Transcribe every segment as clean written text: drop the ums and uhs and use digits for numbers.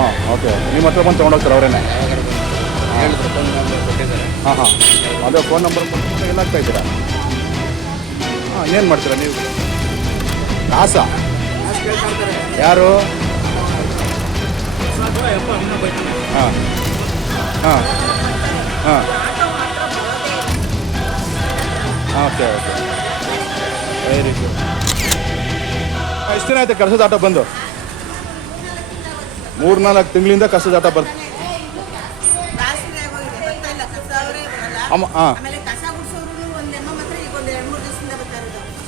ಹಾಂ ಓಕೆ ನಿಮ್ಮ ಹತ್ರ ಬಂದು ತೊಗೊಂಡೋಗ್ತಾರೆ ಅವರೇನೆ. ಹೇಳಿದ್ರು ಫೋನ್ ನಂಬರ್ ಕೊಟ್ಟಿದ್ದಾರೆ. ಹಾಂ ಹಾಂ ಅದೇ ಫೋನ್ ನಂಬರ್ ಕೊಟ್ಟು ಎಲ್ಲಾಗ್ತಾ ಇದ್ದೀರಾ? ಹಾಂ ಏನು ಮಾಡ್ತೀರಾ ನೀವು? ಕಾಸಾ? ಕಾಸು ಕೇಳ್ತಾ ಇರ್ತಾರೆ. ಯಾರು? ಯಪ್ಪ ಅಮ್ಮನ ಬೈತಾನೆ. ಹಾಂ ಹಾಂ ಹಾಂ ಓಕೆ ಓಕೆ ವೆರಿ ಗುಡ್. ಎಷ್ಟು ದಿನ ಆಯ್ತು ಕಸದ ಆಟ ಬಂದು? 3-4 ತಿಂಗಳಿಂದ ಕಸದ ಆಟ ಬರ್ತ ಅಮ್ಮ. ಹಾಂ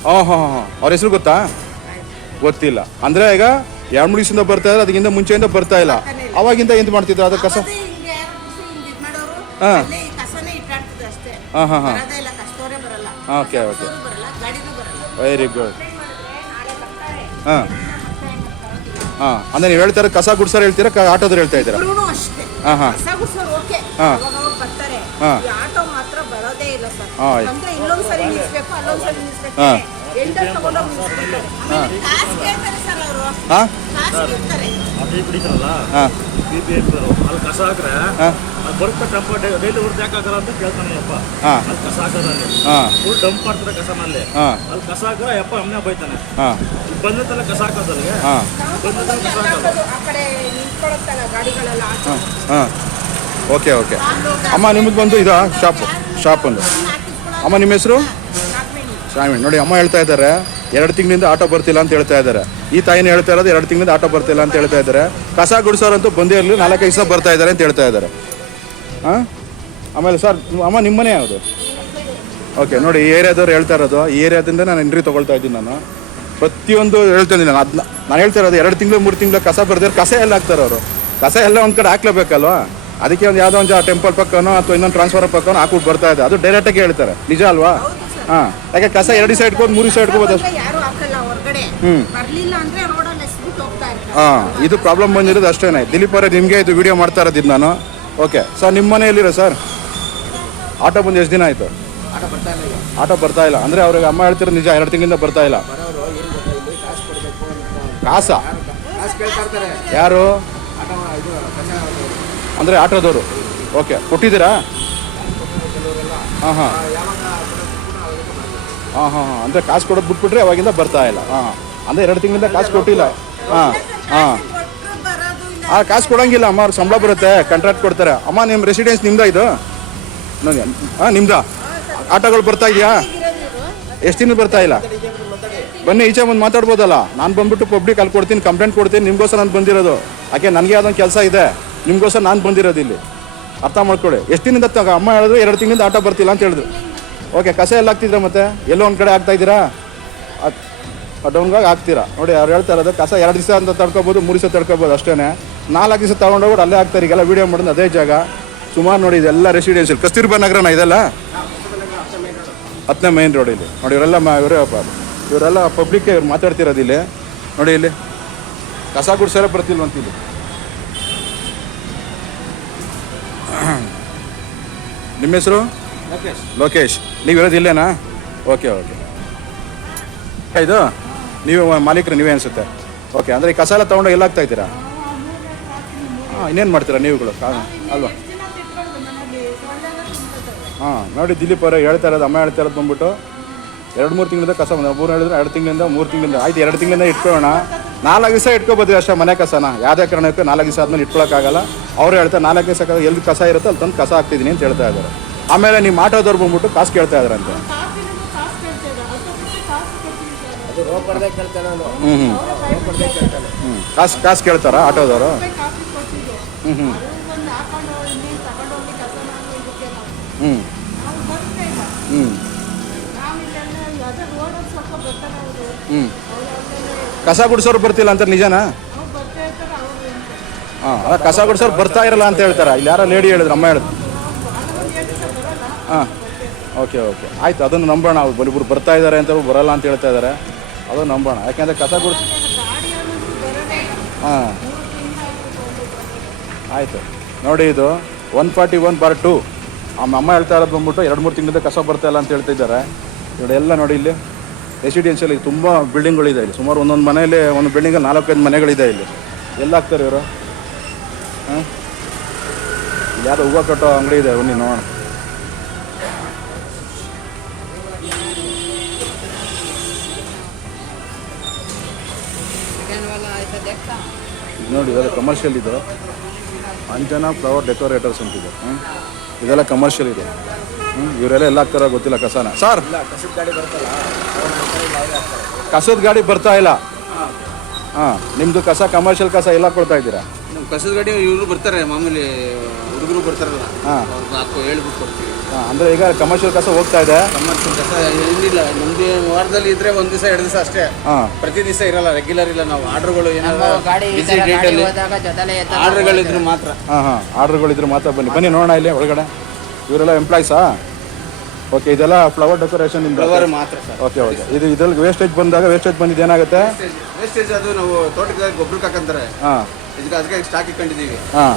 ಹಾಂ ಹಾಂ ಹಾಂ ಅವ್ರ ಹೆಸರು ಗೊತ್ತಾ? ಗೊತ್ತಿಲ್ಲ ಅಂದರೆ ಈಗ 2-3 ದಿವಸದಿಂದ ಬರ್ತಾ ಇದ್ದಾರೆ, ಅದಕ್ಕಿಂತ ಮುಂಚೆಯಿಂದ ಬರ್ತಾ ಇಲ್ಲ. ಅವಾಗಿಂದ ಎಂತ ಮಾಡ್ತಿದ್ರು ಅದು ಕಸ? ಹಾಂ ಹಾಂ ಹಾಂ ಹಾಂ ಓಕೆ ಓಕೆ ವೆರಿ ಗುಡ್. ಹಾಂ ಹಾಂ ಅಂದರೆ ನೀವು ಹೇಳ್ತಾರೆ ಕಸ ಗುಡ್ಸೋರು ಹೇಳ್ತೀರಾ, ಆಟೋದ್ರು ಹೇಳ್ತಾ ಇದ್ದೀರಾ? ಹಾಂ ಹಾಂ ಹಾಂ ಹಾಂ ಆಟೋ ಮಾತ್ರ ಬರೋದೇ ಇಲ್ಲ ಸರ್. ಹಾಂ ಅಂದ್ರೆ ಇಲ್ಲೊಂದ್ಸರಿ ನಿಲ್ಸ್ಬೇಕು, ಅಲ್ಲೊಂದ್ಸರಿ ನಿಲ್ಸ್ಬೇಕು. ಹಾಂ ಎಂಟರ್ ತಗೊಂಡೋಗಿ ನಿಲ್ಸ್ಬಿಡ್ತಾರೆ. ಆಮೇಲೆ ಕಾಸು ಕೇಳ್ತಾರೆ ಸರ್ ಅವರು. ಹಾಂ ಕಾಸು ಕೇಳ್ತಾರೆ. ಅದೇ ಬಿಡಿತಾರಲ್ಲ ಹಾಂ ಅಲ್ಲಿ ಕಸ ಹಾಕ್ರೆ ಹಾಂ ಅದು ಬರುತ್ತೆ ಟಂಪ್ ಡೈಲಿ ಹೊರತು ಯಾಕೆ ಹಾಕಲ್ಲ ಅಂತ ಕೇಳ್ತಾನೆ ಅಪ್ಪ. ಹಾಂ ಅಲ್ಲಿ ಕಸ ಹಾಕೋದಲ್ಲಿ ಹಾಂ ಫುಲ್ ಡಂಪ್ ಮಾಡ್ತಾರೆ ಕಸನಲ್ಲಿ. ಹಾಂ ಅಲ್ಲಿ ಕಸ ಹಾಕಿದ್ರೆ ಯಪ್ಪ ಅಮ್ಮನೆ ಬೈತಾನೆ. ಹಾಂ ಬಂದತ್ತಲ್ಲ ಕಸ ಹಾಕೋದಲ್ಲಿಗೆ ಹಾಂ ಬಂದತ್ತಲ್ಲ ಕಸ ಹಾಕೋದು. ಆ ಕಡೆ ನಿಂತ್ಕೊಳತ್ತಲ್ಲ ಗಾಡಿಗಳೆಲ್ಲ ಆಚೆ. ಹಾಂ ಹಾಂ ಓಕೆ ಓಕೆ. ಅಮ್ಮ ನಿಮಗೆ ಬಂದು ಇದು ಶಾಪ್ ಒಂದು. ಅಮ್ಮ ನಿಮ್ಮ ಹೆಸರು? ಶ್ರಾವಣಿ. ನೋಡಿ ಅಮ್ಮ ಹೇಳ್ತಾ ಇದ್ದಾರೆ 2 ತಿಂಗಳಿಂದ ಆಟೋ ಬರ್ತಿಲ್ಲ ಅಂತ ಹೇಳ್ತಾ ಇದ್ದಾರೆ. ಈ ತಾಯಿನ ಹೇಳ್ತಾ ಇರೋದು 2 ತಿಂಗಳಿಂದ ಆಟೋ ಬರ್ತಿಲ್ಲ ಅಂತ ಹೇಳ್ತಾ ಇದ್ದಾರೆ. ಕಸ ಗುಡಿಸೋರಂತೂ ಬಂದೇ ಇರಲಿ 4-5 ದಿವಸ ಬರ್ತಾ ಇದ್ದಾರೆ ಅಂತ ಹೇಳ್ತಾ ಇದ್ದಾರೆ. ಹಾಂ ಆಮೇಲೆ ಸರ್ ಅಮ್ಮ ನಿಮ್ಮ ಮನೆ ಯಾವುದು? ಓಕೆ ನೋಡಿ ಈ ಏರಿಯಾದವ್ರು ಹೇಳ್ತಾ ಇರೋದು, ಈ ಏರಿಯಾದಿಂದ ನಾನು ಎಂಟ್ರಿ ತೊಗೊಳ್ತಾ ಇದ್ದೀನಿ. ನಾನು ಪ್ರತಿಯೊಂದು ಹೇಳ್ತಾ ಇದ್ದೀನಿ. ನಾನು ಹೇಳ್ತಾ ಇರೋದು 2 ತಿಂಗಳು 3 ತಿಂಗಳು ಕಸ ಬರ್ದಿರೋ ಕಸ ಎಲ್ಲ ಹಾಕ್ತಾರೆ ಅವರು. ಕಸ ಎಲ್ಲ ಒಂದು ಕಡೆ ಹಾಕ್ಲೇಬೇಕಲ್ವಾ? ಅದಕ್ಕೆ ಒಂದು ಯಾವುದೋ ಒಂದು ಟೆಂಪಲ್ ಪಕ್ಕನೋ ಅಥವಾ ಇನ್ನೊಂದು ಟ್ರಾನ್ಸ್ಫರ್ ಪಕ್ಕನೋ ಹಾಕ್ಬಿಟ್ಟು ಬರ್ತಾ ಇದೆ. ಅದು ಡೈರೆಕ್ಟಾಗಿ ಹೇಳ್ತಾರೆ, ನಿಜ ಅಲ್ವಾ? ಹಾಂ ಯಾಕೆ ಕಸ 2 ದಿವಸ ಇಟ್ಬೋದು 3 ದಿವಸ ಇಟ್ಕೋಬೋದು ಅಷ್ಟು. ಯಾರು ಹಾಕಲ್ಲ ಹೊರಗಡೆ. ಹ್ಞೂ ಬರ್ಲಿಲ್ಲ ಅಂದ್ರೆ ರೋಡಲ್ಲಿ ಎಸ್ಬಿಟ್ಟು ಹೋಗ್ತಾ ಇರ್ತಾರೆ. ಹಾಂ ಇದು ಪ್ರಾಬ್ಲಮ್ ಬಂದಿರೋದು ಅಷ್ಟೇ. ದಿಲೀಪ್ ಅವರೇ ನಿಮಗೆ ಇದು ವಿಡಿಯೋ ಮಾಡ್ತಾ ಇರೋದು ನಾನು. ಓಕೆ ಸರ್ ನಿಮ್ಮ ಮನೆಯಲ್ಲಿರೋ ಸರ್ ಆಟೋ ಬಂದು ಎಷ್ಟು ದಿನ ಆಯಿತು? ಆಟ ಬರ್ತಾ ಇಲ್ಲ ಈಗ. ಆಟೋ ಬರ್ತಾ ಇಲ್ಲ ಅಂದರೆ ಅವ್ರಿಗೆ ಅಮ್ಮ ಹೇಳ್ತಿರೋದು ನಿಜ, 2 ತಿಂಗಳಿಂದ ಬರ್ತಾ ಇಲ್ಲ. ಬರೋರು ಏನು ಗೊತ್ತಾ ಇಲ್ಲಿ ಕಾಸು ಕೊಡಬೇಕು ಅಂತ ಕಾಸಾ? ಕಾಸು ಕೇಳ್ತಾ ಇರ್ತಾರೆ. ಯಾರು? ಆಟ ಇದು ಕನ್ಯಾ ಅಂದರೆ ಆಟೋದವರು. ಓಕೆ ಕೊಟ್ಟಿದ್ದೀರಾ? ಹಾಂ ಹಾಂ ಹಾಂ ಹಾಂ ಹಾಂ ಅಂದರೆ ಕಾಸು ಕೊಡೋದು ಬಿಟ್ಬಿಟ್ರೆ ಅವಾಗಿಂದ ಬರ್ತಾ ಇಲ್ಲ. ಹಾಂ ಅಂದರೆ 2 ತಿಂಗಳಿಂದ ಕಾಸು ಕೊಟ್ಟಿಲ್ಲ. ಹಾಂ ಹಾಂ ಆ ಕಾಸು ಕೊಡೋಂಗಿಲ್ಲ ಅಮ್ಮ. ಅವ್ರಿಗೆ ಸಂಬಳ ಬರುತ್ತೆ, ಕಾಂಟ್ರಾಕ್ಟ್ ಕೊಡ್ತಾರೆ. ಅಮ್ಮ ನಿಮ್ಮ ರೆಸಿಡೆನ್ಸ್ ನಿಮ್ದಾ ಇದು? ನೋಡಿ ಹಾಂ ನಿಮ್ದಾ? ಆಟೋಗಳು ಬರ್ತಾ ಇದೆಯಾ? ಎಷ್ಟು ದಿನ ಬರ್ತಾ ಇಲ್ಲ? ಬನ್ನಿ ಈಚೆ ಬಂದು ಮಾತಾಡ್ಬೋದಲ್ಲ. ನಾನು ಬಂದ್ಬಿಟ್ಟು ಪಬ್ಲಿಕ್ ಅಲ್ಲಿ ಕೊಡ್ತೀನಿ, ಕಂಪ್ಲೇಂಟ್ ಕೊಡ್ತೀನಿ. ನಿಮಗೋಸ್ಕರ ನಾನು ಬಂದಿರೋದು. ಯಾಕೆ ನನಗೆ ಯಾವುದೊಂದು ಕೆಲಸ ಇದೆ, ನಿಮಗೋಸ್ಕರ ನಾನು ಬಂದಿರೋದು ಇಲ್ಲಿ. ಅರ್ಥ ಮಾಡ್ಕೊಳ್ಳಿ. ಎಷ್ಟು ದಿನದಿಂದ ಅಮ್ಮ ಹೇಳಿದ್ರು 2 ತಿಂಗಳಿಂದ ಆಟೋ ಬರ್ತಿಲ್ಲ ಅಂತ ಹೇಳಿದ್ರು. ಓಕೆ ಕಸ ಎಲ್ಲ ಹಾಕ್ತಿದ್ರೆ ಮತ್ತೆ ಎಲ್ಲೋ ಒಂದು ಕಡೆ ಹಾಕ್ತಾಯಿದ್ದೀರಾ? ಡೌನ್ಗಾಗಿ ಹಾಕ್ತೀರಾ. ನೋಡಿ ಅವ್ರು ಹೇಳ್ತಾ ಇರೋದು ಕಸ 2 ದಿವಸ ಅಂತ ತಡ್ಕೊಬೋದು, 3 ದಿವಸ ತಡ್ಕೊಬೋದು ಅಷ್ಟೇ. 4 ದಿವಸ ತೊಗೊಂಡೋಗ್ಬಿಟ್ಟು ಅಲ್ಲೇ ಹಾಕ್ತಾರೆ. ಈಗೆಲ್ಲ ವೀಡಿಯೋ ಮಾಡೋದು ಅದೇ ಜಾಗ. ಸುಮಾರು ನೋಡಿ ಇದೆಲ್ಲ ರೆಸಿಡೆನ್ಷಿಯಲ್ ಕಸ್ತೂರ್ಬಾ ನಗರನ ಇದೆಲ್ಲ 10ನೇ ಮೈನ್ ರೋಡ್ ಇಲ್ಲಿ. ನೋಡಿ ಇವರೆಲ್ಲ ಪಬ್ಲಿಕ್ ಇವ್ರು ಮಾತಾಡ್ತಿರೋದು ಇಲ್ಲಿ. ನೋಡಿ ಇಲ್ಲಿ ಕಸ ಗುಡ್ಸೋರೆ ಬರ್ತಿಲ್ವಂತ ಇಲ್ಲಿ. ನಿಮ್ಮ ಹೆಸರು? ಲೋಕೇಶ್. ನೀವಿರೋದು ಇಲ್ಲೇನಾ? Okay okay. ಇದು ನೀವು ಮಾಲೀಕರು ನೀವೇ ಅನಿಸುತ್ತೆ. ಓಕೆ ಅಂದರೆ ಈ ಕಸ ಎಲ್ಲ ತೊಗೊಂಡೋಗಿ ಎಲ್ಲ ಹಾಕ್ತಾ ಇದ್ದೀರಾ? ಹಾಂ ಇನ್ನೇನು ಮಾಡ್ತೀರಾ ನೀವುಗಳು ಅಲ್ವಾ? ಹಾಂ ನೋಡಿ ದಿಲೀಪ್ ಅವರೇ ಹೇಳ್ತಾ ಇರೋದು, ಅಮ್ಮ ಹೇಳ್ತಾ ಇರೋದು ಬಂದ್ಬಿಟ್ಟು 2-3 ತಿಂಗಳಿಂದ ಕಸ ಬಂದ. ಒಬ್ಬರು ಹೇಳಿದ್ರು 2 ತಿಂಗಳಿಂದ 3 ತಿಂಗಳಿಂದ ಆಯ್ತು. 2 ತಿಂಗಳಿಂದ ಇಟ್ಕೊಳ್ಳೋಣ, 4 ದಿವಸ ಇಟ್ಕೊಬೋದು ಅಷ್ಟೇ ಮನೆ ಕಸನ. ಯಾವುದೇ ಕಾರಣಕ್ಕೆ 4 ದಿವಸ ಆದಮೇಲೆ ಇಟ್ಕೊಳ್ಳೋಕ್ಕಾಗಲ್ಲ. ಅವ್ರು ಹೇಳ್ತಾರೆ 4 ದಿವಸ ಎಲ್ಲಿ ಕಸ ಇರುತ್ತೋ ಅಲ್ಲಿ ತಂದು ಕಸ ಹಾಕ್ತಿದ್ದೀನಿ ಅಂತ ಹೇಳ್ತಾ ಇದ್ದಾರೆ. ಆಮೇಲೆ ನಿಮ್ಮ ಆಟೋದವ್ರು ಬಂದ್ಬಿಟ್ಟು ಕಾಸು ಕೇಳ್ತಾ ಇದ್ದಾರಂತೆ. ಅದು ರೋಪರ್ದೇ ಕೇಳ್ತಾನೆ ನಾನು. ಹ್ಞೂ ಹ್ಞೂ ರೋಪರ್ದೇ ಕೇಳ್ತಾನೆ. ಹ್ಞೂ ಕಾಸು ಕೇಳ್ತಾರಾ ಆಟೋದವರು? ಹ್ಞೂ ಹ್ಞೂ ಹ್ಞೂ ಹ್ಞೂ ಹ್ಞೂ ಕಸ ಗುಡಿಸೋರು ಬರ್ತಿಲ್ಲ ಅಂತ ನಿಜನಾ? ಹಾಂ ಅಲ್ಲ ಕಸ ಗುಡಿಸೋರು ಬರ್ತಾ ಇರಲ್ಲ ಅಂತ ಹೇಳ್ತಾರೆ. ಇಲ್ಲಿ ಯಾರೋ ಲೇಡಿ ಹೇಳಿದ್ರು, ಅಮ್ಮ ಹೇಳಿದ್ರು. ಹಾಂ ಓಕೆ ಓಕೆ ಆಯಿತು, ಅದನ್ನು ನಂಬೋಣ. ಅವ್ರು ಇಬ್ಬರು ಬರ್ತಾ ಇದ್ದಾರೆ ಅಂತ ಬರಲ್ಲ ಅಂತ ಹೇಳ್ತಾ ಇದ್ದಾರೆ. ಅದನ್ನು ನಂಬೋಣ. ಯಾಕೆಂದರೆ ಕಸ ಗುಡಿಸ್ ಹಾಂ ಆಯಿತು. ನೋಡಿ ಇದು 141/2 ಅಮ್ಮ ಹೇಳ್ತಾ ಇರೋದು ಬಂದ್ಬಿಟ್ಟು 2-3 ತಿಂಗಳಿಂದ ಕಸ ಬರ್ತಾ ಇಲ್ಲ ಅಂತ ಹೇಳ್ತಿದ್ದಾರೆ. ನೋಡಿ ಎಲ್ಲ ನೋಡಿ ಇಲ್ಲಿ ರೆಸಿಡೆನ್ಷಿಯಲ್ ತುಂಬ ಬಿಲ್ಡಿಂಗ್ಗಳಿದೆ ಇಲ್ಲಿ. ಸುಮಾರು ಒಂದೊಂದು ಮನೆಯಲ್ಲಿ ಒಂದು ಬಿಲ್ಡಿಂಗಲ್ಲಿ 4-5 ಮನೆಗಳಿದೆ ಇಲ್ಲಿ. ಎಲ್ಲ ಹಾಕ್ತಾರೆ ಇವರು? ಹಾಂ ಯಾರೋ ಹೂವು ಕಟ್ಟೋ ಅಂಗಡಿ ಇದೆ ಬನ್ನಿ ನೋಡೋಣ. ಇದು ನೋಡಿ ಇದೆಲ್ಲ ಕಮರ್ಷಿಯಲ್ ಇದು, ಅಂಜನಾ ಫ್ಲವರ್ ಡೆಕೋರೇಟರ್ಸ್ ಅಂತಿದೆ. ಇದೆಲ್ಲ ಕಮರ್ಷಿಯಲ್ ಇದೆ. ಇವರೆಲ್ಲ ಎಲ್ಲ ಹಾಕ್ತಾರೋ ಗೊತ್ತಿಲ್ಲ ಕಸನ. ಸರ್ ಇಲ್ಲ ಕಸದ ಗಾಡಿ ಬರ್ತಲ್ಲ ಅವ್ರು ಹಾಕ್ತಾರೆ, ಇಲ್ಲ ಅವ್ರೇ ಹಾಕ್ತಾರೆ. ಕಸದ ಗಾಡಿ ಬರ್ತಾ ಇಲ್ಲ. ಹಾಂ ನಿಮ್ಮದು ಕಸ ಕಮರ್ಷಿಯಲ್ ಕಸ ಎಲ್ಲ ಕೊಡ್ತಾ ಇದ್ದೀರಾ? ನಮ್ಮ ಕಸದ ಗಾಡಿ ಇವರು ಬರ್ತಾರೆ, ಮಾಮೂಲಿ ಹುಡುಗರು ಬರ್ತಾರಲ್ಲ, ಹಾಂ ಅವ್ರಿಗೆ ಹಾಕೋ ಹೇಳ್ಬಿಟ್ಟು ಕೊಡ್ತೀವಿ. ಹಾಂ ಅಂದರೆ ಈಗ ಕಮರ್ಷಿಯಲ್ ಕಸ ಹೋಗ್ತಾ ಇದೆ. ಕಮರ್ಷಿಯಲ್ ಕಸ ಏನಿಲ್ಲ, ನಮಗೆ ವಾರದಲ್ಲಿ ಇದ್ದರೆ ಒಂದು ದಿವಸ 2 ದಿವಸ ಅಷ್ಟೇ, ಹಾಂ ಪ್ರತಿ ದಿವಸ ಇರಲ್ಲ, ರೆಗ್ಯುಲರ್ ಇಲ್ಲ. ನಾವು ಆರ್ಡ್ರುಗಳು ಏನಾದ್ರು ಗಾಡಿ ಈ ಬಿಸಿ ತರ ಗಾಡಿ ಡೇಟಲ್ಲಿ ಹೋದಾಗ ಜೊತೆಲೆ ಎತ್ತ ಆರ್ಡ್ರುಗಳಿದ್ರು ಮಾತ್ರ. ಹಾಂ ಆರ್ಡ್ರ್ಗಳಿದ್ರೆ ಮಾತ್ರ ಬನ್ನಿ ನೋಡೋಣ ಇಲ್ಲಿ ಒಳಗಡೆ. ಇವರೆಲ್ಲ ಎಂಪ್ಲಾಯ್ಸಾ? ಓಕೆ, ಇದೆಲ್ಲ ಫ್ಲವರ್ ಡೆಕೋರೇಷನ್ ಇಂದ ಫ್ಲವರ್ ಮಾತ್ರ ಸರ್. ಓಕೆ ಇದು ಇದ್ರಲ್ಲಿ ವೇಸ್ಟೇಜ್ ಬಂದಾಗ ವೇಸ್ಟೇಜ್ ಬಂದಿದ್ದು ಏನಾಗುತ್ತೆ? ವೇಸ್ಟೇಜ್ ಅದು ನಾವು ತೋಟಕ್ಕೆ ಗೊಬ್ಬರಕ್ಕೆ ಹಾಕಂತಾರೆ, ಹಾಂ ಇದಕ್ಕೆ ಅದಕ್ಕೆ ಸ್ಟಾಕ್ ಇಟ್ಕೊಂಡಿದ್ದೀವಿ. ಹಾಂ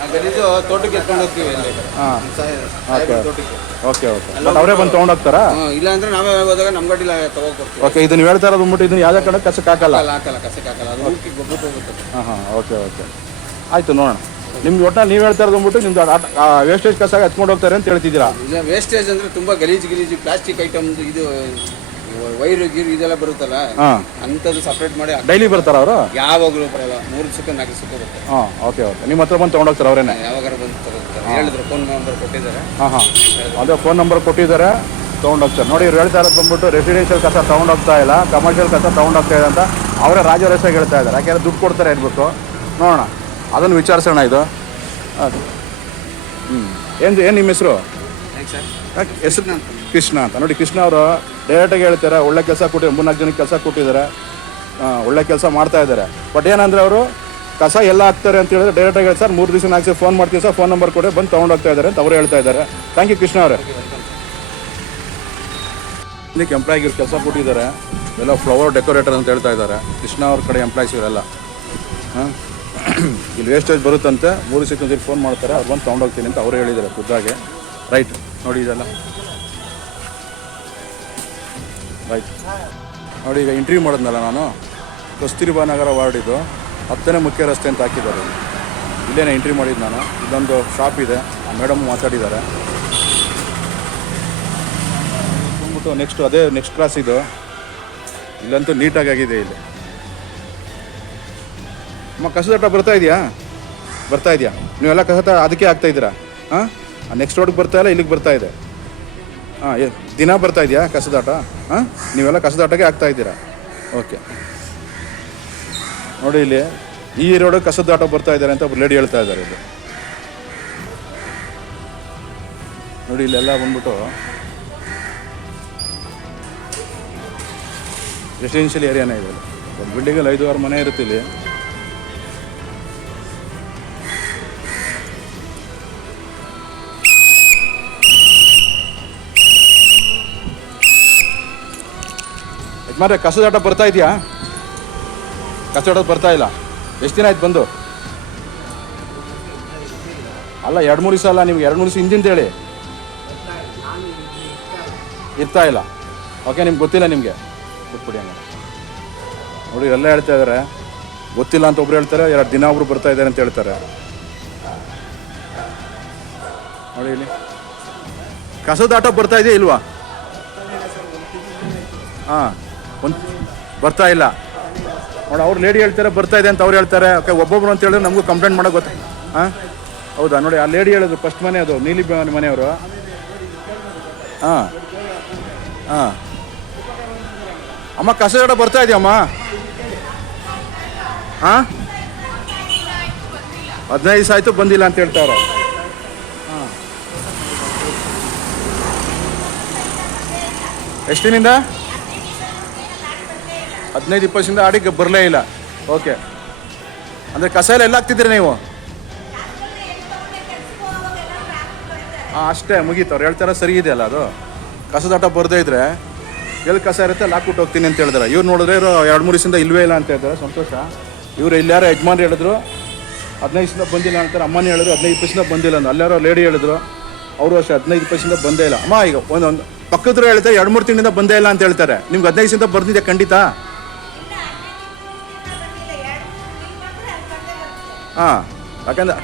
ಆ ಗಲೀಜು ತೋಟಕ್ಕೆ ಎತ್ಕೊಂಡು ಹೋಗ್ತೀವಿ ಅಲ್ಲಿ ಹಾಂ ಸಾಹೇಬ್ರ ತೋಟಕ್ಕೆ. ಓಕೆ ಬಟ್ ಅವರೇ ಬಂದು ತೊಗೊಂಡೋಗ್ತಾರಾ? ಇಲ್ಲ ಅಂದ್ರೆ ನಾವೇ ಹೋದಾಗ ನಮ್ಮ ಗಾಡಿ ತಗೋಕೊಡ್ತೀವಿ. ಓಕೆ, ಇದನ್ನ ನೀವು ಹೇಳ್ತಾ ಇರೋದು ಇದನ್ನ ಯಾವುದೇ ಕಡೆ ಕಸಕ್ಕೆ ಹಾಕಲ್ಲ? ಹಾಕಲ್ಲ, ಕಸಕ್ಕೆ ಹಾಕಲ್ಲ, ಅದು ಹೋಗಿ ಗೊಬ್ಬರಕ್ಕೆ ಹೋಗುತ್ತೆ. ಹಾಂ ಓಕೆ ಆಯಿತು ನೋಡೋಣ. ನಿಮ್ಗೆ ಒಟ್ಟು ನೀವು ಹೇಳ್ತಾ ಇರೋದು ನಿಮ್ದು ವೇಸ್ಟೇಜ್ ಕಸ ಎತ್ಕೊಂಡು ಹೋಗ್ತಾರೆ ಅಂತ ಹೇಳ್ತಿದ್ದೀರಾ? ಇಲ್ಲ, ವೇಸ್ಟೇಜ್ ಅಂದ್ರೆ ತುಂಬಾ ಗಲೀಜು ಪ್ಲಾಸ್ಟಿಕ್ ಐಟಮ್, ಇದು ವೈರು ಗೀರು ಇದೆಲ್ಲ ಬರುತ್ತಲ್ಲ, ಹಾಂ ಅಂಥದ್ದು ಸಪ್ರೇಟ್ ಮಾಡಿ ಡೈಲಿ ಬರ್ತಾರ ಅವರು? ಯಾವಾಗಲೂ ಬರಲ್ಲ, 3 ದಿವಸಕ್ಕೆ 4 ದಿವಸಕ್ಕೆ ಬರುತ್ತೆ. ಹಾಂ ಓಕೆ ನಿಮ್ಮ ಹತ್ರ ಬಂದು ತೊಗೊಂಡೋಗ್ತಾರೆ ಅವರೇನೆ? ಯಾವಾಗಾರ ಬಂದು ತಗೋತಾರೆ, ಹೇಳಿದ್ರು, ಫೋನ್ ನಂಬರ್ ಕೊಟ್ಟಿದ್ದಾರೆ. ಹಾಂ ಅದೇ ಫೋನ್ ನಂಬರ್ ಕೊಟ್ಟಿದ್ದಾರೆ, ತೊಗೊಂಡೋಗ್ತಾರೆ. ನೋಡಿ ಇವ್ರು ಹೇಳ್ತಾ ಇರೋದು ಬಂದ್ಬಿಟ್ಟು ರೆಸಿಡೆನ್ಷಿಯಲ್ ಕಸ ತೊಗೊಂಡೋಗ್ತಾ ಇಲ್ಲ, ಕಮರ್ಷಿಯಲ್ ಕಸ ತೊಗೊಂಡೋಗ್ತಾ ಇದೆ ಅಂತ ಅವರೇ ರಾಜರಸಾಗಿ ಹೇಳ್ತಾ ಇದ್ದಾರೆ. ಯಾಕೆಂದರೆ ದುಡ್ಡು ಕೊಡ್ತಾರೆ ಹೇಳ್ಬಿಟ್ಟು. ನೋಡೋಣ, ಅದನ್ನು ವಿಚಾರಿಸೋಣ. ಇದು ಅದು ಏನು ನಿಮ್ಮ ಹೆಸರು? ಹೆಸರು ಕೃಷ್ಣ ಅಂತ. ನೋಡಿ ಕೃಷ್ಣ ಅವರು ಡೈರೆಕ್ಟಾಗಿ ಹೇಳ್ತಾರೆ, ಒಳ್ಳೆ ಕೆಲಸ ಕೊಟ್ಟಿದ್ದಾರೆ, 3-4 ಜನಕ್ಕೆ ಕೆಲಸ ಕೊಟ್ಟಿದ್ದಾರೆ, ಒಳ್ಳೆ ಕೆಲಸ ಮಾಡ್ತಾ ಇದ್ದಾರೆ. ಬಟ್ ಏನಂದರೆ ಅವರು ಕಸ ಎಲ್ಲ ಹಾಕ್ತಾರೆ ಅಂತ ಹೇಳಿದ್ರೆ ಡೈರೆಕ್ಟಾಗಿ ಹೇಳಿ, ಸರ್ 3 ದಿವಸ ಹಾಕಿ ಫೋನ್ ಮಾಡ್ತೀವಿ ಸರ್, ಫೋನ್ ನಂಬರ್ ಕೊಡಿ, ಬಂದು ತೊಗೊಂಡೋಗ್ತಾ ಇದ್ದಾರೆ ಅಂತ ಅವರು ಹೇಳ್ತಾ ಇದ್ದಾರೆ. ಥ್ಯಾಂಕ್ ಯು ಕೃಷ್ಣ ಅವರೇ. ಇದಕ್ಕೆ ಎಂಪ್ಲಾಯ್ಗೆ ಇವ್ರು ಕೆಲಸ ಕೊಟ್ಟಿದ್ದಾರೆ, ಎಲ್ಲ ಫ್ಲವರ್ ಡೆಕೋರೇಟರ್ ಅಂತ ಹೇಳ್ತಾ ಇದ್ದಾರೆ. ಕೃಷ್ಣ ಅವ್ರ ಕಡೆ ಎಂಪ್ಲಾಯ್ಸ್ ಇವರೆಲ್ಲ. ಹಾಂ ಇಲ್ಲಿ ವೇಸ್ಟೇಜ್ ಬರುತ್ತಂತೆ, 3 ದಿವಸಕ್ಕೆ ಫೋನ್ ಮಾಡ್ತಾರೆ, ಅವ್ರು ಬಂದು ತೊಗೊಂಡೋಗ್ತೀನಿ ಅಂತ ಅವರು ಹೇಳಿದ್ದಾರೆ ಖುದ್ದಾಗೆ. ರೈಟ್ ನೋಡಿ ಇದೆಲ್ಲ ರೈಟ್ ನೋಡಿ. ಈಗ ಇಂಟರ್ವ್ಯೂ ಮಾಡಿದ್ನಲ್ಲ ನಾನು, ಕಸ್ತೂರಿಬಾ ನಗರ ವಾರ್ಡಿದು 10ನೇ ಮುಖ್ಯ ರಸ್ತೆ ಅಂತ ಹಾಕಿದ್ದಾರೆ. ಇಲ್ಲೇನೇ ಇಂಟರ್ವ್ಯೂ ಮಾಡಿದ್ದು ನಾನು. ಇಲ್ಲೊಂದು ಶಾಪ್ ಇದೆ, ಆ ಮೇಡಮ್ ಮಾತಾಡಿದ್ದಾರೆ. ಬಂದ್ಬಿಟ್ಟು ನೆಕ್ಸ್ಟ್ ಕ್ಲಾಸ್ ಇದು. ಇಲ್ಲಂತೂ ನೀಟಾಗಿ ಆಗಿದೆ ಇಲ್ಲಿ. ಅಮ್ಮ ಕಸದ ಬರ್ತಾ ಇದೆಯಾ? ನೀವೆಲ್ಲ ಕಸದ ಅದಕ್ಕೆ ಆಗ್ತಾಯಿದ್ದೀರಾ? ಹಾಂ ನೆಕ್ಸ್ಟ್ ರೋಡ್ಗೆ ಬರ್ತಾ ಇಲ್ಲ, ಇಲ್ಲಿಗೆ ಬರ್ತಾ ಇದೆ. ಹಾಂ ದಿನ ಬರ್ತಾ ಇದೆಯಾ ಕಸದಾಟ? ಹಾಂ ನೀವೆಲ್ಲ ಕಸದಾಟಕ್ಕೆ ಆಗ್ತಾ ಇದ್ದೀರಾ? ಓಕೆ ನೋಡಿ, ಇಲ್ಲಿ ಈ ರೋಡಿಗೆ ಕಸದಾಟ ಬರ್ತಾ ಇದ್ದಾರೆ ಅಂತ ಒಬ್ರು ಲೇಡಿ ಹೇಳ್ತಾ ಇದ್ದಾರೆ. ಇದು ನೋಡಿ, ಇಲ್ಲೆಲ್ಲ ಬಂದ್ಬಿಟ್ಟು ರೆಸಿಡೆನ್ಷಿಯಲ್ ಏರಿಯಾನೇ ಇದೆ. ಒಂದು ಬಿಲ್ಡಿಂಗಲ್ಲಿ 5-6 ಮನೆ ಇರುತ್ತೆ ಇಲ್ಲಿ. ಯಜಮಾನ್ರೆ ಕಸದಾಟ ಬರ್ತಾ ಇದೆಯಾ? ಕಸದಾಟ ಬರ್ತಾ ಇಲ್ಲ. ಎಷ್ಟು ದಿನ ಆಯ್ತು ಬಂದು? ಅಲ್ಲ 2-3 ದಿವಸ ಅಲ್ಲ, ನಿಮ್ಗೆ 2-3 ದಿವಸ ಹಿಂದಿಂದ ಹೇಳಿ. ಇರ್ತಾ ಇಲ್ಲ. ಓಕೆ, ನಿಮ್ಗೆ ಗೊತ್ತಿಲ್ಲ, ನಿಮಗೆ ಬಿಟ್ಬಿಡಿ ಹಂಗೆ. ನೋಡಿ ಎಲ್ಲ ಹೇಳ್ತಾ ಇದ್ದಾರೆ, ಗೊತ್ತಿಲ್ಲ ಅಂತ ಒಬ್ರು ಹೇಳ್ತಾರೆ, 2 ದಿನ ಒಬ್ರು ಬರ್ತಾ ಇದ್ದಾರೆ ಅಂತ ಹೇಳ್ತಾರೆ. ನೋಡಿ ಇಲ್ಲಿ ಕಸದಾಟ ಬರ್ತಾ ಇದೆಯಾ ಇಲ್ವಾ? ಹಾಂ ಬರ್ತಾ ಇಲ್ಲ ನೋಡಿ. ಅವ್ರು ಲೇಡಿ ಹೇಳ್ತಾರೆ ಬರ್ತಾ ಇದೆ ಅಂತ ಅವ್ರು ಹೇಳ್ತಾರೆ. ಓಕೆ, ಒಬ್ಬೊಬ್ರು ಅಂತ ಹೇಳಿದ್ರೆ ನಮಗೂ ಕಂಪ್ಲೇಂಟ್ ಮಾಡೋಕೆ ಗೊತ್ತು. ಹಾಂ ಹೌದಾ? ನೋಡಿ ಆ ಲೇಡಿ ಹೇಳಿದ್ರು, ಫಸ್ಟ್ ಮನೆ ಅದು ನೀಲಿ ಮನೆಯವರು. ಹಾಂ ಅಮ್ಮ ಕಸದಾಟ ಬರ್ತಾ ಇದೆಯಮ್ಮ? ಹಾಂ 15 ದಿವಸ ಆಯಿತು ಬಂದಿಲ್ಲ ಅಂತ ಹೇಳ್ತಾರೆ. ಹಾಂ ಎಷ್ಟು ದಿನದಿಂದ? 15-20 ದಿವಸದಿಂದ ಆಡಿಗೆ ಬರಲೇ ಇಲ್ಲ. ಓಕೆ, ಅಂದರೆ ಕಸ ಎಲ್ಲ ಹಾಕ್ತಿದ್ದೀರಿ ನೀವು? ಹಾಂ ಅಷ್ಟೇ, ಮುಗೀತು. ಅವ್ರು ಹೇಳ್ತಾರೆ ಸರಿ ಇದೆ ಅಲ್ಲ. ಅದು ಕಸದಾಟ ಬರದೇ ಇದ್ರೆ ಎಲ್ಲಿ ಕಸ ಇರುತ್ತೆ ಅಲ್ಲಿ ಹಾಕ್ಬಿಟ್ಟು ಹೋಗ್ತೀನಿ ಅಂತ ಹೇಳಿದ್ರೆ, ಇವ್ರು ನೋಡಿದ್ರೆ ಇವರು 2-3 ದಿವಸದಿಂದ ಇಲ್ವೇ ಇಲ್ಲ ಅಂತ ಹೇಳ್ತಾರೆ. ಸಂತೋಷ. ಇವರು ಇಲ್ಲಾರೋ ಯಜಮಾನ್ರು ಹೇಳಿದ್ರು 15 ದಿವಸದಿಂದ ಬಂದಿಲ್ಲ ಅಂತಾರೆ. ಅಮ್ಮನೇ ಹೇಳಿದ್ರು 15-20 ದಿವಸದಿಂದ ಬಂದಿಲ್ಲ ಅಂತ. ಅಲ್ಲಾರೋ ಲೇಡಿ ಹೇಳಿದ್ರು, ಅವರು ಅಷ್ಟೇ 15-20 ದಿವಸದಿಂದ ಬಂದೇ ಇಲ್ಲ. ಅಮ್ಮ ಈಗ ಒಂದೊಂದು ಪಕ್ಕದ್ರು ಹೇಳ್ತಾರೆ 2-3 ತಿಂಗಳಿಂದ ಬಂದೇ ಇಲ್ಲ ಅಂತ ಹೇಳ್ತಾರೆ. ನಿಮ್ಗೆ 15 ದಿವಸದಿಂದ ಬರ್ತಿದೆ ಖಂಡಿತ? ಹಾಂ ಯಾಕಂದ್ರೆ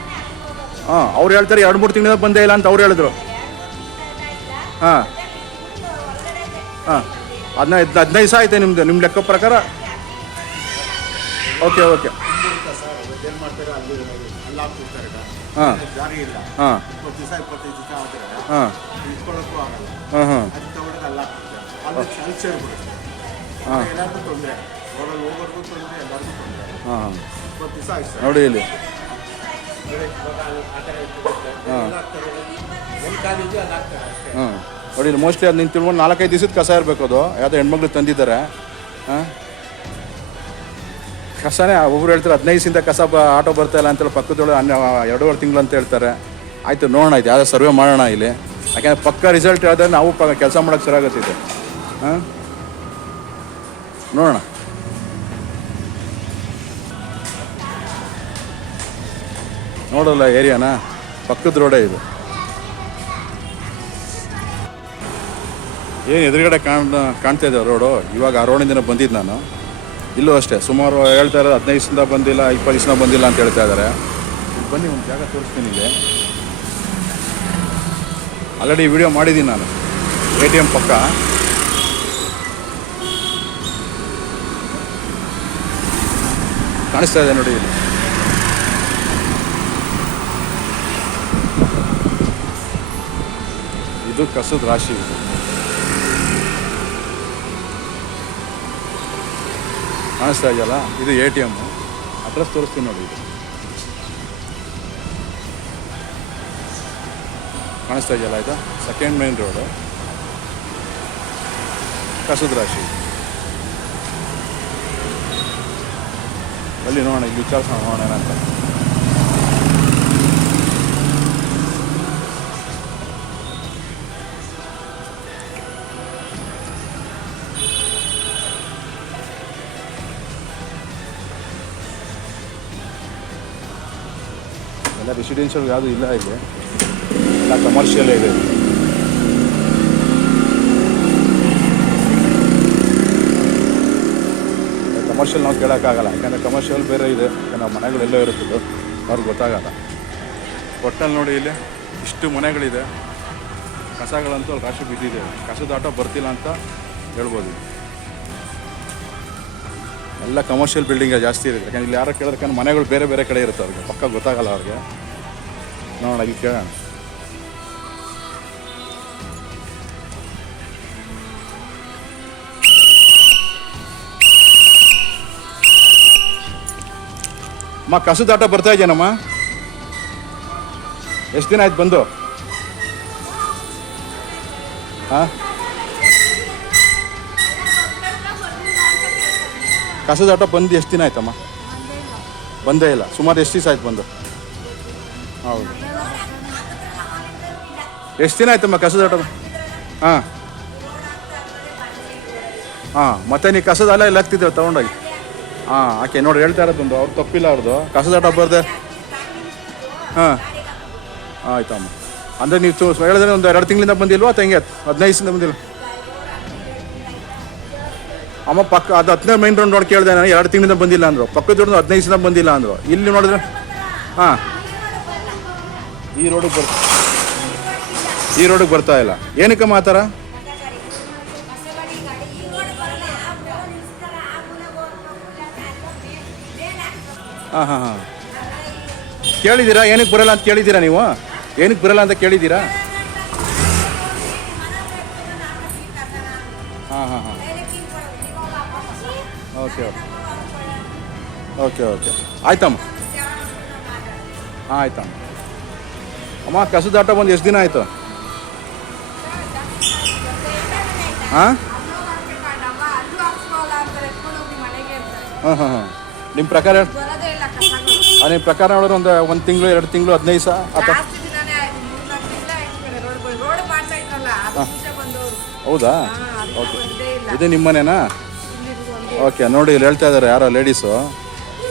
ಹಾಂ ಅವ್ರು ಹೇಳ್ತಾರೆ 2-3 ತಿಂಗಳಿಂದ ಬಂದೇ ಇಲ್ಲ ಅಂತ ಅವ್ರು ಹೇಳಿದ್ರು. ಹಾಂ ಹಾಂ 15 ದಿವಸ ಆಯ್ತೆ ನಿಮ್ಮದು, ನಿಮ್ಮ ಲೆಕ್ಕ ಪ್ರಕಾರ. ಓಕೆ ಓಕೆ ಏನು ಮಾಡ್ತಾರೆ ಅಲ್ಲಿ ಹಾಕ್ಬಿಡ್ತಾರೆ ಹಾಂ ಜಾರಿ ಇಲ್ಲ. ಹಾಂ 20 ದಿವಸ 25 ದಿವಸ ಆದರೆ ಹಾಂ ಇಟ್ಕೊಳ್ಳೋಕ್ಕೂ ಆಗಲ್ಲ. ಹಾಂ ಹಾಂ ಅದು ತಗೊಂಡು ಅಲ್ಲಿ ಹಾಕ್ಬಿಡ್ತಾರೆ. ಅಲ್ಲಿ ಸೇರಿಬಿಡುತ್ತೆ. ಹಾಂ ಎಲ್ಲರಿಗೂ ತೊಂದರೆ, ರೋಡಲ್ಲಿ ಹೋಗೋರ್ಗೂ ತೊಂದರೆ, ಎಲ್ಲರಿಗೂ ತೊಂದರೆ. ಹಾಂ 20 ದಿವಸ ಆಯ್ತು ಸರ್. ನೋಡಿ ಇಲ್ಲಿ ಆ ಥರ ಇಟ್ಬಿಡುತ್ತೆ. ಎಲ್ಲ ಹಾಕ್ತಾರೆ, ಎಲ್ಲಿ ಕಾಲಿದೆಯೋ ಅಲ್ಲಿ ಹಾಕ್ತಾರೆ ಅಷ್ಟೇ. ಹಾಂ ನೋಡಿ ಇಲ್ಲಿ ಮೋಸ್ಟ್ಲಿ ಅದು ನಿಂತು ತಿಳ್ಕೊಂಡು 4-5 ದಿವಸದ ಕಸ ಇರಬೇಕು. ಅದು ಯಾವುದೋ ಹೆಣ್ಮಕ್ಳು ತಂದಿದ್ದಾರೆ. ಹಾಂ ಕಸನೇ ಒಬ್ರು ಹೇಳ್ತಾರೆ 15 ದಿವಸದಿಂದ ಕಸ ಆಟೋ ಬರ್ತಾ ಇಲ್ಲ ಅಂತೇಳಿ, ಪಕ್ಕದೊಳಗೆ 2.5 ತಿಂಗಳು ಅಂತ ಹೇಳ್ತಾರೆ. ಆಯಿತು ನೋಡೋಣ, ಆಯ್ತು ಯಾವುದೋ ಸರ್ವೆ ಮಾಡೋಣ ಇಲ್ಲಿ. ಯಾಕೆಂದರೆ ಪಕ್ಕ ರಿಸಲ್ಟ್ ಹೇಳಿದ್ರೆ ನಾವು ಕೆಲಸ ಮಾಡೋಕ್ಕೆ ಸರಿಯಾಗತ್ತಿದೆ. ಹಾಂ ನೋಡೋಣ. ನೋಡೋಲ್ಲ ಏರಿಯಾನ, ಪಕ್ಕದ ರೋಡೇ ಇದು. ಏನು ಎದುರುಗಡೆ ಕಾಣ್ತಾ ಇದೆ ರೋಡು. ಇವಾಗ ಆ ರೋಡಿಂದ ಬಂದಿದ್ದು ನಾನು. ಇಲ್ಲೂ ಅಷ್ಟೇ ಸುಮಾರು ಹೇಳ್ತಾ ಇರೋದು 15 ದಿವಸದಿಂದ ಬಂದಿಲ್ಲ, 20 ದಿವಸ ಬಂದಿಲ್ಲ ಅಂತ ಹೇಳ್ತಾ ಇದ್ದಾರೆ. ಬನ್ನಿ ಒಂದು ಜಾಗ ತೋರಿಸ್ತೀನಿ. ಇಲ್ಲಿ ಆಲ್ರೆಡಿ ವಿಡಿಯೋ ಮಾಡಿದ್ದೀನಿ ನಾನು. ATM ಪಕ್ಕ ಕಾಣಿಸ್ತಾ ಇದೆ ನೋಡಿ ಇಲ್ಲಿ. ಇದು ಕಸದ ರಾಶಿ. ಇದು ಕಾಣಿಸ್ತಾ ಇದೆಯಲ್ಲ, ಇದು ATM. ಅಡ್ರೆಸ್ ತೋರಿಸ್ತೀನಿ ನೋಡಿ. ಇದು ಕಾಣಿಸ್ತಾ ಇದೆಯಲ್ಲ, ಇದು 2nd ಮೇನ್ ರೋಡು, ಕಸದ ರಾಶಿ. ಅಲ್ಲಿ ನೋಡೋಣ, ಇಲ್ಲಿ ವಿಚಾರಿಸೋಣ, ನೋಡೋಣ ಏನಂತ. ಎಲ್ಲ ರೆಸಿಡೆನ್ಷಿಯಲ್ ಯಾವುದು ಇಲ್ಲ ಇಲ್ಲಿ, ಎಲ್ಲ ಕಮರ್ಷಿಯಲ್ಲೇ ಇದೆ. ಕಮರ್ಷಿಯಲ್ ನಾವು ಕೇಳೋಕ್ಕಾಗಲ್ಲ, ಯಾಕಂದರೆ ಕಮರ್ಷಿಯಲ್ ಬೇರೆ ಇದೆ. ನಾವು ಮನೆಗಳೆಲ್ಲೋ ಇರುತ್ತದು, ಅವ್ರಿಗೆ ಗೊತ್ತಾಗಲ್ಲ. ಒಟ್ಟಲ್ಲಿ ನೋಡಿ ಇಲ್ಲಿ ಇಷ್ಟು ಮನೆಗಳಿದೆ. ಕಸಗಳಂತೂ ಅಲ್ಲಿ ರಾಶಿ ಬಿದ್ದಿದೆ. ಕಸದ ಆಟೋ ಬರ್ತಿಲ್ಲ ಅಂತ ಹೇಳ್ಬೋದು. ಎಲ್ಲ ಕಮರ್ಷಿಯಲ್ ಬಿಲ್ಡಿಂಗ್ ಜಾಸ್ತಿ ಇದೆ. ಯಾಕಂದ್ರೆ ಇಲ್ಲಿ ಯಾರೋ ಕೇಳಿದ್ರೆ ಮನೆಗಳು ಬೇರೆ ಬೇರೆ ಕಡೆ ಇರುತ್ತೆ, ಅವ್ರಿಗೆ ಪಕ್ಕ ಗೊತ್ತಾಗಲ್ಲ ಅವ್ರಿಗೆ. ನೋಡೋಣ, ಇಲ್ಲಿ ಕೇಳೋಣ. ಅಮ್ಮ ಕಸದ ಆಟೋ ಬರ್ತಾ ಇದೆಯೇನಮ್ಮ? ಎಷ್ಟು ದಿನ ಆಯ್ತು ಬಂದು? ಹಾಂ ಕಸದ ಆಟೋ ಬಂದು ಎಷ್ಟು ದಿನ ಆಯ್ತಮ್ಮ? ಬಂದೇ ಇಲ್ಲ. ಸುಮಾರು ಎಷ್ಟು ದಿವಸ ಆಯ್ತು ಬಂದು? ಹೌದು. ಎಷ್ಟು ದಿನ ಆಯ್ತಮ್ಮ ಕಸದ ಆಟೋ? ಹಾಂ ಹಾಂ ಮತ್ತೆ ನೀವು ಕಸದ ಅಲ್ಲ ಎಲ್ಲ ಹಾಕ್ತಿದ್ದೇವೆ ತೊಗೊಂಡೋಗಿ. ಹಾಂ ಆಕೆ ನೋಡಿ ಹೇಳ್ತಾ ಇರೋದೊಂದು, ಅವ್ರು ತಪ್ಪಿಲ್ಲ ಅವ್ರದ್ದು. ಕಸದ ಆಟೋ ಬರ್ದೆ. ಹಾಂ ಆಯ್ತಮ್ಮ. ಅಂದರೆ ನೀವು ಹೇಳಿದ್ರೆ ಒಂದು 2 ತಿಂಗಳಿಂದ ಬಂದಿಲ್ವಾ ಅಥವಾ ಹೆಂಗೆ? 15 ದಿವಸದಿಂದ ಬಂದಿಲ್ಲ ಅಮ್ಮ. ಪಕ್ಕ ಅದು 10ನೇ ಮೈನ್ ರೋಡ್ ನೋಡಿ ಕೇಳಿದೆ ನಾನು. 2 ತಿಂಗಳಿಂದ ಬಂದಿಲ್ಲ ಅಂದರು. ಪಕ್ಕದ ರೋಡ್ 15 ದಿವಸದಿಂದ ಬಂದಿಲ್ಲ ಅಂದರು. ಇಲ್ಲಿ ನೋಡಿದ್ರೆ ಹಾಂ ಈ ರೋಡಿಗೆ ಬರ್ತಾ ಇಲ್ಲ. ಏನಕ್ಕಮ್ಮ ಆ ಥರ? ಹಾಂ ಹಾಂ ಹಾಂ ಕೇಳಿದ್ದೀರಾ? ಏನಕ್ಕೆ ಬರಲ್ಲ ಅಂತ ಕೇಳಿದ್ದೀರಾ ನೀವು? ಏನಕ್ಕೆ ಬರಲ್ಲ ಅಂತ ಕೇಳಿದ್ದೀರಾ? ಹಾಂ ಹಾಂ ಹಾಂ ಓಕೆ ಓಕೆ ಓಕೆ ಆಯ್ತಮ್ಮ. ಹಾಂ ಆಯ್ತಮ್ಮ. ಅಮ್ಮ ಕಸದ ಆಟೋ ಬಂದು ಎಷ್ಟು ದಿನ ಆಯಿತು? ಹಾಂ ಹಾಂ ಹಾಂ ಹಾಂ ನಿಮ್ಮ ಪ್ರಕಾರ ನಿಮ್ಮ ಪ್ರಕಾರ ನೋಡಿದ್ರೆ ಒಂದು ತಿಂಗಳು 2 ತಿಂಗಳು 15 ದಿವಸ ಅಥವಾ? ಹೌದಾ? ಓಕೆ ಇದು ನಿಮ್ಮ ಮನೆನಾ? ಓಕೆ ನೋಡಿ ಇಲ್ಲಿ ಹೇಳ್ತಾ ಇದ್ದಾರೆ ಯಾರೋ ಲೇಡೀಸು.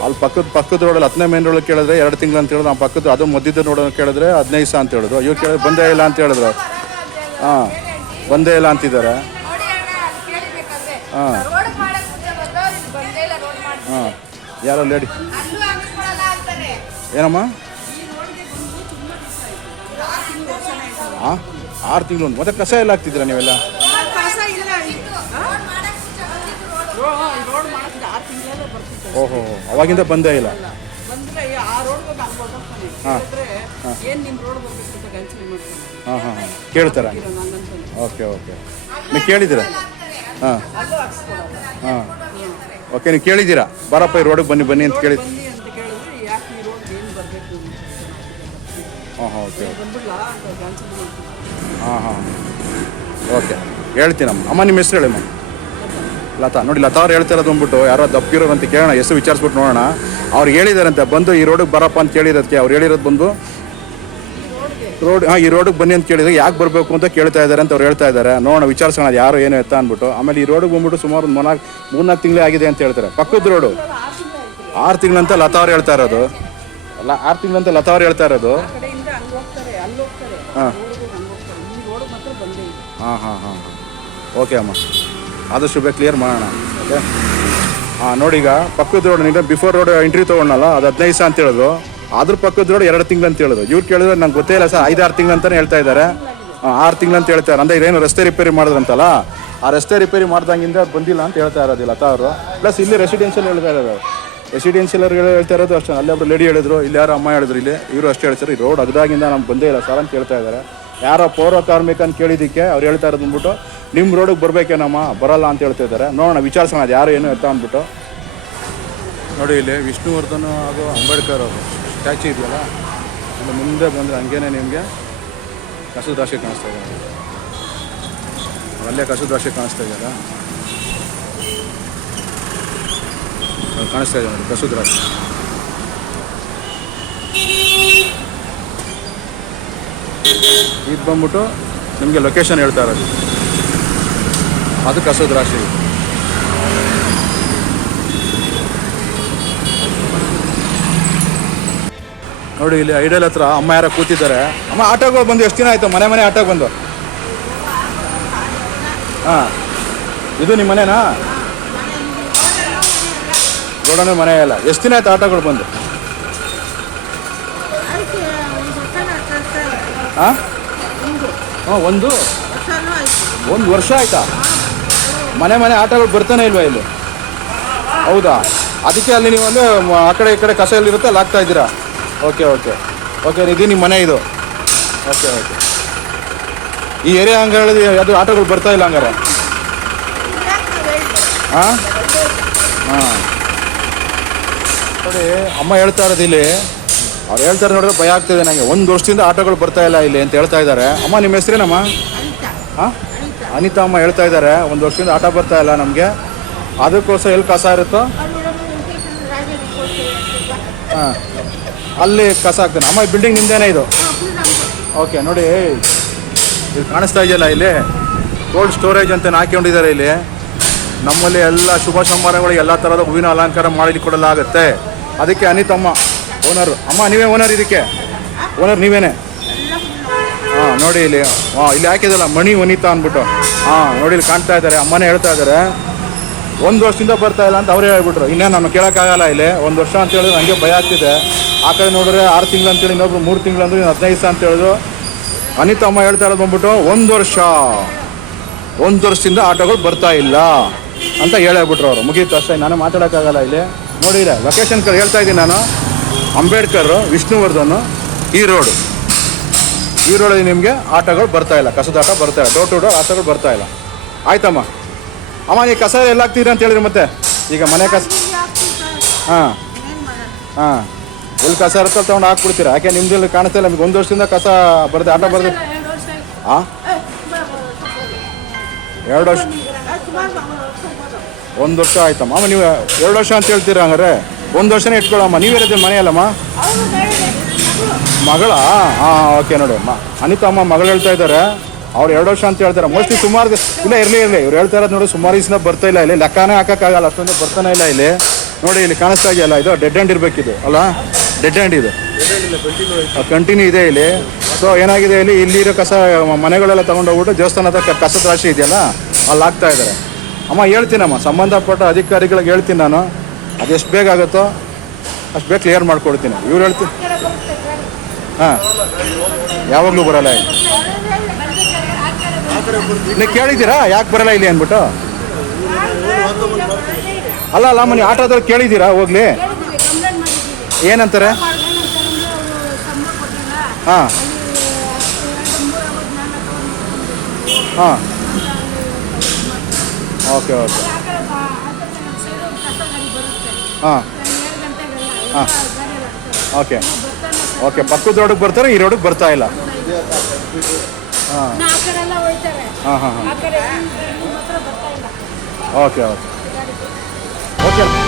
ಅಲ್ಲಿ ಪಕ್ಕದ ರೋಡಲ್ಲಿ 10ನೇ ಮೇನ್ ರೋಡಲ್ಲಿ ಕೇಳಿದ್ರೆ 2 ತಿಂಗಳು ಅಂತ ಹೇಳಿದ್ರು. ನಾವು ಪಕ್ಕದ ಅದು ಮಧ್ಯದ ರೋಡಲ್ಲಿ ಕೇಳಿದ್ರೆ 15 ದಿವಸ ಅಂತ ಹೇಳಿದ್ರು. ಇವ್ರು ಕೇಳಿದ್ರೆ ಬಂದೇ ಇಲ್ಲ ಅಂತ ಹೇಳಿದ್ರು. ಹಾಂ ಬಂದೇ ಇಲ್ಲ ಅಂತಿದ್ದಾರೆ. ಹಾಂ ಹಾಂ ಯಾರೋ ಲೇಡಿ ಏನಮ್ಮ? ಹಾಂ 6 ತಿಂಗಳು ಮತ್ತೆ ಕಸ ಎಲ್ಲ ಹಾಕ್ತಿದ್ದೀರಾ ನೀವೆಲ್ಲ? ಕಸ ಇಲ್ಲ ರೋಡ್ ಮಾಡಿದ್ರೆ 6 ತಿಂಗಳಲ್ಲೇ ಬರ್ತಿತ್ತು. ಓಹೋ, ಅವಾಗಿಂದ ಬಂದೇ ಇಲ್ಲ. ಬಂದರೆ ಆ ರೋಡ್ಗೆ ನಾನು ಹೊರಡ್ತಾನೆ ಹೇಳಿದ್ರೆ ಏನು ನಿಮ್ಮ ರೋಡ್ ಹೋಗ್ಬೇಕು ಅಂತ ಕ್ಯಾನ್ಸಲ್ ಮಾಡ್ತಾನೆ. ಹಾಂ ಹಾಂ ಹಾಂ ಕೇಳ್ತಾರಾ? ನಂಗಂತಾನೆ ಓಕೆ ಓಕೆ, ನೀವು ಕೇಳಿದ್ದೀರಾ? ಹಾಂ ಅಲ್ಲೂ ಹಾಕ್ಸ್ಕೊಡಲ್ಲ. ಹಾಂ ಓಕೆ, ನೀವು ಕೇಳಿದ್ದೀರಾ ಬರಪ್ಪ ಈ ರೋಡಿಗೆ ಬನ್ನಿ ಬನ್ನಿ ಅಂತ ಕೇಳಿ? ಬನ್ನಿ ಅಂತ ಕೇಳಿದ್ರೆ ಯಾಕೆ ಈ ರೋಡ್ಗೆ ಏನು ಬರಬೇಕು ಹಾಂ ಹಾಂ ಓಕೆ ಬಂದಿಲ್ಲ ಅಂತ ಕ್ಯಾನ್ಸಲ್ ಮಾಡ್ತೀನಿ. ಹಾಂ ಹಾಂ ಓಕೆ ಹೇಳ್ತೀನಮ್ಮ. ಅಮ್ಮ ನಿಮ್ಮ ಹೆಸರು ಹೇಳಿಮ್ಮ. ಲತಾ. ನೋಡಿ ಲತಾ ಅವ್ರು ಹೇಳ್ತಾ ಇರೋದು ಅಂದ್ಬಿಟ್ಟು ಯಾರೋ ದಪ್ಪಿರೋರು ಅಂತ ಕೇಳೋಣ, ಹೆಸರು ವಿಚಾರಿಸ್ಬಿಟ್ಟು ನೋಡೋಣ. ಅವ್ರು ಹೇಳಿದಾರಂತೆ ಬಂದು ಈ ರೋಡಿಗೆ ಬರಪ್ಪ ಅಂತ ಕೇಳಿರೋದಕ್ಕೆ ಅವ್ರು ಹೇಳಿರೋದು ಬಂದು ಈ ರೋಡಿಗೆ ಬನ್ನಿ ಅಂತ ಕೇಳಿದ್ರೆ ಯಾಕೆ ಬರಬೇಕು ಅಂತ ಕೇಳ್ತಾ ಇದ್ದಾರೆ ಅಂತ ಅವ್ರು ಹೇಳ್ತಾ ಇದ್ದಾರೆ. ನೋಡೋಣ ವಿಚಾರಿಸೋಣ ಅದು ಯಾರು ಏನು ಎತ್ತ ಅಂದ್ಬಿಟ್ಟು. ಆಮೇಲೆ ಈ ರೋಡಿಗೆ ಬಂದ್ಬಿಟ್ಟು ಸುಮಾರು 3-4 ತಿಂಗಳೇ ಆಗಿದೆ ಅಂತ ಹೇಳ್ತಾರೆ. ಪಕ್ಕದ ರೋಡು 6 ತಿಂಗಳಂತ ಲತಾ ಅವ್ರು ಹೇಳ್ತಾ ಇರೋದು. ಅಲ್ಲ 6 ತಿಂಗಳಂತ ಲತಾ ಅವ್ರು ಹೇಳ್ತಾ ಇರೋದು. ಆ ಕಡೆಯಿಂದ ಹಂಗೆ ಹೋಗ್ತಾರೆ ಅಲ್ಲಿ ಹೋಗ್ತಾರೆ ಹಾಂ ರೋಡ್ಗೆ ಹಂಗೆ ಹೋಗ್ತಾರೆ. ಈ ರೋಡ್ ಮಾತ್ರ ಬಂದೇ ಇದೆ. ಹಾಂ ಹಾಂ ಹಾಂ ಹಾಂ ಓಕೆ ಅಮ್ಮ, ಆದಷ್ಟು ಬೇಗ ಕ್ಲಿಯರ್ ಮಾಡೋಣ. ಓಕೆ ಹಾಂ ನೋಡಿ, ಈಗ ಪಕ್ಕದ ರೋಡ್ ನಿಂಗೆ ಬಿಫೋರ್ ರೋಡ್ ಎಂಟ್ರಿ ತೊಗೊಂಡಲ್ಲ ಅದು 15 ದಿವಸ ಅಂತ ಹೇಳಿದ್ರು. ಅದ್ರ ಪಕ್ಕದ ರೋಡ್ 2 ತಿಂಗಳು ಅಂತ ಹೇಳಿದ್ರು. ಇವ್ರು ಕೇಳಿದ್ರೆ ನಂಗೆ ಗೊತ್ತೇ ಇಲ್ಲ ಸರ್ 5-6 ತಿಂಗಳು ಅಂತಲೇ ಹೇಳ್ತಾ ಇದ್ದಾರೆ. 6 ತಿಂಗಳು ಅಂತ ಹೇಳ್ತಾರೆ. ಅಂದರೆ ಇದೇನು ರಸ್ತೆ ರಿಪೇರಿ ಮಾಡಿದ್ರಂತಲ್ಲ, ಆ ರಸ್ತೆ ರಿಪೇರಿ ಮಾಡ್ದಂಗಿಂದ ಅದು ಬಂದಿಲ್ಲ ಅಂತ ಹೇಳ್ತಾ ಇರೋದಿಲ್ಲ ಲತಾ ಅವರು. ಪ್ಲಸ್ ಇಲ್ಲಿ ರೆಸಿಡೆನ್ಷಿಯಲ್ ಹೇಳ್ತಾ ಇರೋದು, ರೆಸಿಡೆನ್ಷಿಯಲ್ಗಳು ಹೇಳ್ತಾ ಇರೋದು ಅಷ್ಟೇ. ಅಲ್ಲಿ ಒಬ್ರು ಲೇಡಿ ಹೇಳಿದ್ರು, ಇಲ್ಲಿ ಯಾರೋ ಅಮ್ಮ ಹೇಳಿದ್ರು, ಇಲ್ಲಿ ಇವರು ಅಷ್ಟೇ ಹೇಳ್ತಾರೆ ಈ ರೋಡ್ ಅಗದಾಗಿಂದ ನಮ್ಗೆ ಬಂದೇ ಇಲ್ಲ ಸರ್ ಅಂತ ಹೇಳ್ತಾ ಇದ್ದಾರೆ. ಯಾರೋ ಪೌರ ಕಾರ್ಮಿಕ ಅಂತ ಕೇಳಿದ್ದಕ್ಕೆ ಅವ್ರು ಹೇಳ್ತಾ ಇರೋದು ಅಂದ್ಬಿಟ್ಟು ನಿಮ್ಮ ರೋಡಿಗೆ ಬರಬೇಕೇನಮ್ಮ ಬರಲ್ಲ ಅಂತ ಹೇಳ್ತಾ ಇದ್ದಾರೆ. ನೋಡೋಣ ವಿಚಾರಿಸೋಣ ಅದು ಯಾರು ಏನು ಎತ್ತ ಅಂದ್ಬಿಟ್ಟು. ನೋಡಿ ಇಲ್ಲಿ ವಿಷ್ಣುವರ್ಧನ್ ಹಾಗೂ ಅಂಬೇಡ್ಕರ್ ಅವರು ಸ್ಟ್ಯಾಚು ಇದೆಯಲ್ಲ, ಅಲ್ಲಿ ಮುಂದೆ ಬಂದರೆ ಹಂಗೇನೆ ನಿಮಗೆ ಕಸದ ರಾಶಿ ಕಾಣಿಸ್ತಾ ಇದೆ. ಅಲ್ಲೇ ಕಸದ ರಾಶಿ ಕಾಣಿಸ್ತಾ ಇದೆಯಲ್ಲ, ಕಾಣಿಸ್ತಾ ಇದೆ ನೋಡಿ ಕಸದ ರಾಶಿ. ಇದು ಬಂದ್ಬಿಟ್ಟು ನಿಮಗೆ ಲೊಕೇಶನ್ ಹೇಳ್ತಾ ಇರೋದು, ಅದು ಕಸದ ರಾಶಿ. ನೋಡಿ ಇಲ್ಲಿ ಐಡಲ್ ಹತ್ರ ಅಮ್ಮ ಯಾರೋ ಕೂತಿದ್ದಾರೆ. ಅಮ್ಮ ಆಟೋಗಳು ಬಂದು ಎಷ್ಟು ದಿನ ಆಯಿತು? ಮನೆ ಆಟೋಗೆ ಬಂದು? ಹಾಂ, ಇದು ನಿಮ್ಮ ಮನೆನಾ? ಗೋಡನೆ ಮನೆ ಎಲ್ಲ. ಎಷ್ಟು ದಿನ ಆಯ್ತು ಆಟೋಗಳು ಬಂದು? ಹಾಂ ಹಾಂ, ಒಂದು ವರ್ಷ ಆಯ್ತಾ? ಮನೆ ಆಟೋಗಳು ಬರ್ತಾನೆ ಇಲ್ವಾ ಇಲ್ಲಿ? ಹೌದಾ, ಅದಕ್ಕೆ ಅಲ್ಲಿ ನೀವು ಅಂದರೆ ಆ ಕಡೆ ಈ ಕಡೆ ಕಸ ಎಲ್ಲಿರುತ್ತೆ ಅಲ್ಲಿ ಹಾಕ್ತಾ ಇದ್ದೀರಾ? ಓಕೆ ಓಕೆ ಓಕೆ, ಇದು ನಿಮ್ಮ ಮನೆ ಇದು. ಓಕೆ ಓಕೆ, ಈ ಏರಿಯಾ ಹಂಗೆ ಹೇಳಿದ್ರೆ ಅದು ಆಟೋಗಳು ಬರ್ತಾ ಇಲ್ಲ ಹಂಗಾರೆ? ಹಾಂ ಹಾಂ ನೋಡಿ ಅಮ್ಮ ಹೇಳ್ತಾ ಇರೋದು ಇಲ್ಲಿ, ಅವ್ರು ಹೇಳ್ತಾರೆ ನೋಡಿದ್ರೆ ಭಯ ಆಗ್ತಿದೆ ನನಗೆ. 1 ವರ್ಷದಿಂದ ಆಟೋಗಳು ಬರ್ತಾ ಇಲ್ಲ ಇಲ್ಲಿ ಅಂತ ಹೇಳ್ತಾ ಇದ್ದಾರೆ. ಅಮ್ಮ ನಿಮ್ಮ ಹೆಸರೇನಮ್ಮ? ಹಾಂ ಅನಿತಾ ಅಮ್ಮ ಹೇಳ್ತಾ ಇದ್ದಾರೆ 1 ವರ್ಷದಿಂದ ಆಟೋ ಬರ್ತಾ ಇಲ್ಲ ನಮಗೆ, ಅದಕ್ಕೋಸ್ಕರ ಎಲ್ಲಿ ಕಸ ಇರುತ್ತೋ ಹಾಂ ಅಲ್ಲಿ ಕಸ ಹಾಕ್ತಾನೆ. ಅಮ್ಮ ಈ ಬಿಲ್ಡಿಂಗ್ ನಿಮ್ಮದೇನೇ ಇದು? ಓಕೆ ನೋಡಿ, ಇದು ಕಾಣಿಸ್ತಾ ಇದೆಯಲ್ಲ ಇಲ್ಲಿ ಕೋಲ್ಡ್ ಸ್ಟೋರೇಜ್ ಅಂತ ಹಾಕೊಂಡಿದ್ದಾರೆ ಇಲ್ಲಿ. ನಮ್ಮಲ್ಲಿ ಎಲ್ಲ ಶುಭ ಸಮಾರಂಭಗಳಿಗೆ ಎಲ್ಲ ಥರದ ಹೂವಿನ ಅಲಂಕಾರ ಮಾಡಿ ಕೊಡಲಾಗುತ್ತೆ. ಅದಕ್ಕೆ ಅನಿತಮ್ಮ ಓನರು. ಅಮ್ಮ ನೀವೇ ಓನರ್ ಇದಕ್ಕೆ? ಓನರ್ ನೀವೇನೆ? ಹಾಂ ನೋಡಿ ಇಲ್ಲಿ, ಇಲ್ಲಿ ಹಾಕಿದಲ್ಲ ಮಣಿ ವನಿತಾ ಅಂದ್ಬಿಟ್ಟು. ಹಾಂ ನೋಡಿ ಇಲ್ಲಿ ಕಾಣ್ತಾ ಇದ್ದಾರೆ, ಅಮ್ಮನೇ ಹೇಳ್ತಾ ಇದ್ದಾರೆ 1 ವರ್ಷದಿಂದ ಬರ್ತಾ ಇಲ್ಲ ಅಂತ ಅವರೇ ಹೇಳ್ಬಿಟ್ರು. ಇನ್ನೇನು ನಾನು ಕೇಳೋಕ್ಕಾಗಲ್ಲ ಇಲ್ಲಿ. 1 ವರ್ಷ ಅಂತ ಹೇಳಿದ್ರೆ ನನಗೆ ಭಯ ಆಗ್ತಿದೆ. ಆ ಕಡೆ ನೋಡಿದ್ರೆ 6 ತಿಂಗಳು ಅಂತೇಳಿ, ಇನ್ನೊಬ್ರು 3 ತಿಂಗಳು ಅಂದ್ರೆ 15 ದಿವಸ ಅಂತ ಹೇಳಿದ್ರು. ಅನಿತಾ ಅಮ್ಮ ಹೇಳ್ತಾ ಇರೋದು ಬಂದ್ಬಿಟ್ಟು 1 ವರ್ಷದಿಂದ ಆಟೋಗಳು ಬರ್ತಾ ಇಲ್ಲ ಅಂತ ಹೇಳ್ಬಿಟ್ರು ಅವರು. ಮುಗೀತು ಅಷ್ಟೇ, ನಾನೇ ಮಾತಾಡೋಕ್ಕಾಗಲ್ಲ ಇಲ್ಲಿ. ನೋಡಿ ಇಲ್ಲ ಲೊಕೇಶನ್ ಹೇಳ್ತಾ ಇದ್ದೀನಿ ನಾನು, ಅಂಬೇಡ್ಕರ್, ವಿಷ್ಣುವರ್ಧನ್, ಈ ರೋಡಲ್ಲಿ ನಿಮಗೆ ಆಟೋಗಳು ಬರ್ತಾ ಇಲ್ಲ, ಕಸದ ಆಟೋ ಬರ್ತಾ ಇಲ್ಲ, ಡೋರ್ ಟು ಡೋರ್ ಆಟೋಗಳು ಬರ್ತಾ ಇಲ್ಲ. ಆಯ್ತಮ್ಮ. ಅಮ್ಮ ನೀವು ಕಸ ಎಲ್ಲ ಹಾಕ್ತೀರಾ ಅಂತ ಹೇಳಿದ್ರಿ ಮತ್ತೆ ಈಗ ಮನೆ ಕಸ? ಹಾಂ ಹಾಂ, ಎಲ್ಲಿ ಕಸ ಇರುತ್ತೋ ತೊಗೊಂಡು ಹಾಕ್ಬಿಡ್ತೀರಾ? ಯಾಕೆ ನಿಮ್ದು ಕಾಣಿಸ್ತಾ ಇಲ್ಲ ನಮಗೆ? 1 ವರ್ಷದಿಂದ ಕಸ ಬರ್ದೆ ಆಟೋ ಬರ್ದೆ. ಹಾಂ 2 ವರ್ಷ, 1 ವರ್ಷ ಆಯ್ತಮ್ಮ. ಅಮ್ಮ ನೀವು 2 ವರ್ಷ ಅಂತ ಹೇಳ್ತೀರಾ ಹಂಗಾರೆ? 1 ವರ್ಷನೇ ಇಟ್ಕೊಳ್ಳಮ್ಮ. ನೀವಿರೋದು ಮನೆಯಲ್ಲಮ್ಮ? ಮಗಳ? ಹಾಂ ಓಕೆ ನೋಡಿ ಅನಿತಾ ಅಮ್ಮ ಮಗಳು ಹೇಳ್ತಾ ಇದ್ದಾರೆ. ಅವ್ರು 2 ವರ್ಷ ಅಂತ ಹೇಳ್ತಾರೆ. ಮೋಸ್ಟ್ಲಿ ಸುಮಾರು ಇಲ್ಲ ಇರಲಿ ಇವ್ರು ಹೇಳ್ತಾ ಇರೋದು ನೋಡಿ, ಸುಮಾರು ದಿವಸ ಬರ್ತಾ ಇಲ್ಲ ಇಲ್ಲಿ. ಲೆಕ್ಕನೇ ಹಾಕೋಕ್ಕಾಗಲ್ಲ, ಅಷ್ಟೊಂದು ಬರ್ತಾನೆ ಇಲ್ಲ ಇಲ್ಲಿ. ನೋಡಿ ಇಲ್ಲಿ ಕಾಣಿಸ್ತಾ ಇದೆಯಲ್ಲ, ಇದು ಡೆಡ್ ಹ್ಯಾಂಡ್ ಇರಬೇಕಿದು ಅಲ್ಲ? ಡೆಡ್ ಹ್ಯಾಂಡ್ ಇದು ಕಂಟಿನ್ಯೂ ಇದೆ ಇಲ್ಲಿ. ಸೊ ಏನಾಗಿದೆ ಇಲ್ಲಿರೋ ಕಸ ಮನೆಗಳೆಲ್ಲ ತೊಗೊಂಡೋಗ್ಬಿಟ್ಟು ದೇವಸ್ಥಾನದ ಕಸದ ರಾಶಿ ಇದೆಯಲ್ಲ ಅಲ್ಲಿ ಹಾಕ್ತಾ ಇದ್ದಾರೆ. ಅಮ್ಮ ಹೇಳ್ತೀನಮ್ಮ, ಸಂಬಂಧಪಟ್ಟ ಅಧಿಕಾರಿಗಳಿಗೆ ಹೇಳ್ತೀನಿ ನಾನು, ಅದೆಷ್ಟು ಬೇಗ ಆಗುತ್ತೋ ಅಷ್ಟು ಬೇಗ ಕ್ಲಿಯರ್ ಮಾಡ್ಕೊಡ್ತೀನಿ. ಇವ್ರು ಹೇಳ್ತೀನಿ. ಹಾಂ ಯಾವಾಗಲೂ ಬರಲ್ಲ ಇಲ್ಲಿ. ನೀವು ಕೇಳಿದ್ದೀರಾ ಯಾಕೆ ಬರಲ್ಲ ಇಲ್ಲಿ ಅಂದ್ಬಿಟ್ಟು? ಅಲ್ಲ ಅಲ್ಲ ಅಮ್ಮ, ನೀವು ಆಟೋದವ್ರು ಕೇಳಿದ್ದೀರಾ ಹೋಗ್ಲಿ? ಏನಂತಾರೆ? ಹಾಂ ಹಾಂ ಓಕೆ ಓಕೆ ಹಾಂ ಹಾಂ ಓಕೆ ಓಕೆ. ಪಕ್ಕದ ರೋಡಿಗೆ ಬರ್ತಾರೆ, ಈ ರೋಡಿಗೆ ಬರ್ತಾ ಇಲ್ಲ. ಹಾಂ ಹಾಂ ಹಾಂ ಹಾಂ ಓಕೆ ಓಕೆ ಓಕೆ.